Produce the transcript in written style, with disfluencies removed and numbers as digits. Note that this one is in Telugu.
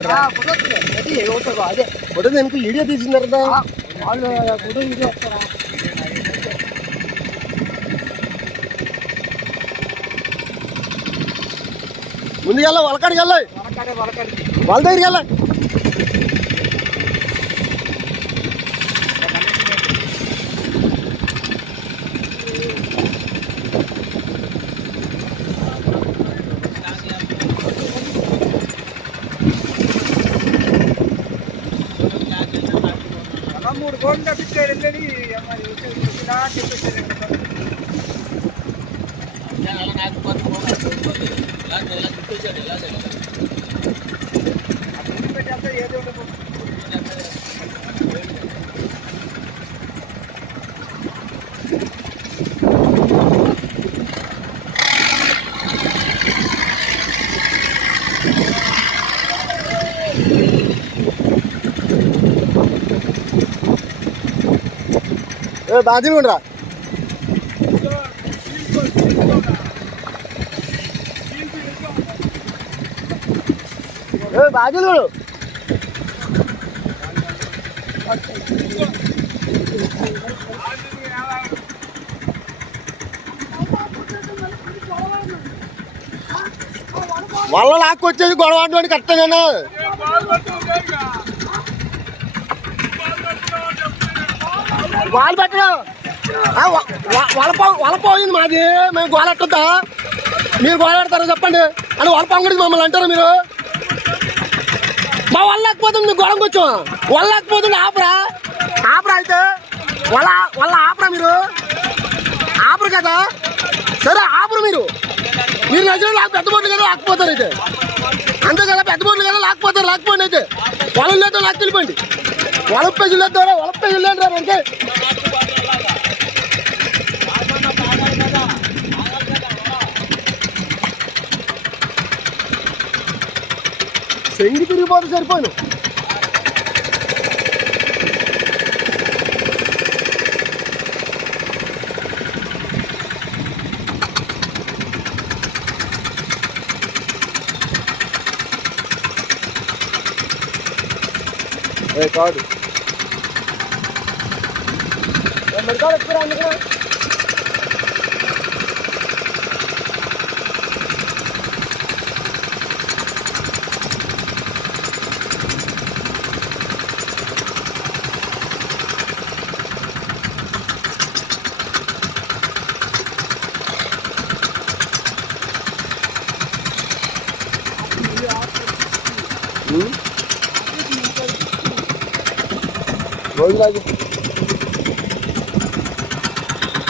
అదే ఫోటో దానికి వీడియో తీసిన తర్వాత వాళ్ళు ఫోటో వీడియో వస్తారా ముందుకెళ్ళ వాళ్ళకాడికి వెళ్ళాలి వాళ్ళ దగ్గరికి వెళ్ళాలి మూడు కోట్లు తప్పించారు వెళ్ళి ఏదో బాధ్యం ఉండరా బాధ్యులు కూడా వాళ్ళ లాక్కొచ్చేది గొడవ అంటే కరెక్టేనా వాళ్ళు పెట్టడం వాళ్ళ పోయింది మాది మేము గోలెట్టద్దా మీరు గోలెడతారా చెప్పండి అని వాళ్ళ పొంగడి మమ్మల్ని అంటారా మీరు మా వాళ్ళ లేకపోతుంది మీరు గొడవకి వచ్చాం వాళ్ళ లేకపోతుంది ఆపరా అయితే వాళ్ళ ఆపరా మీరు ఆపరు కదా సరే ఆపరు మీరు నచ్చిన పెద్ద బోట్లు కదా లాక్కపోతారు అయితే అంతే కదా పెద్ద బోట్లు కదా లాక్కపోండి అయితే వాళ్ళు లేదో నాకు తెలిపండి వాళ్ళ పేజీలు లేదారా వాళ్ళ పేజీలు లేదురా అంటే చెంగి తిరిగిపోతే సరిపోను కాదు మెడికల్ ఎక్కువ అందుకనే రోజులాగే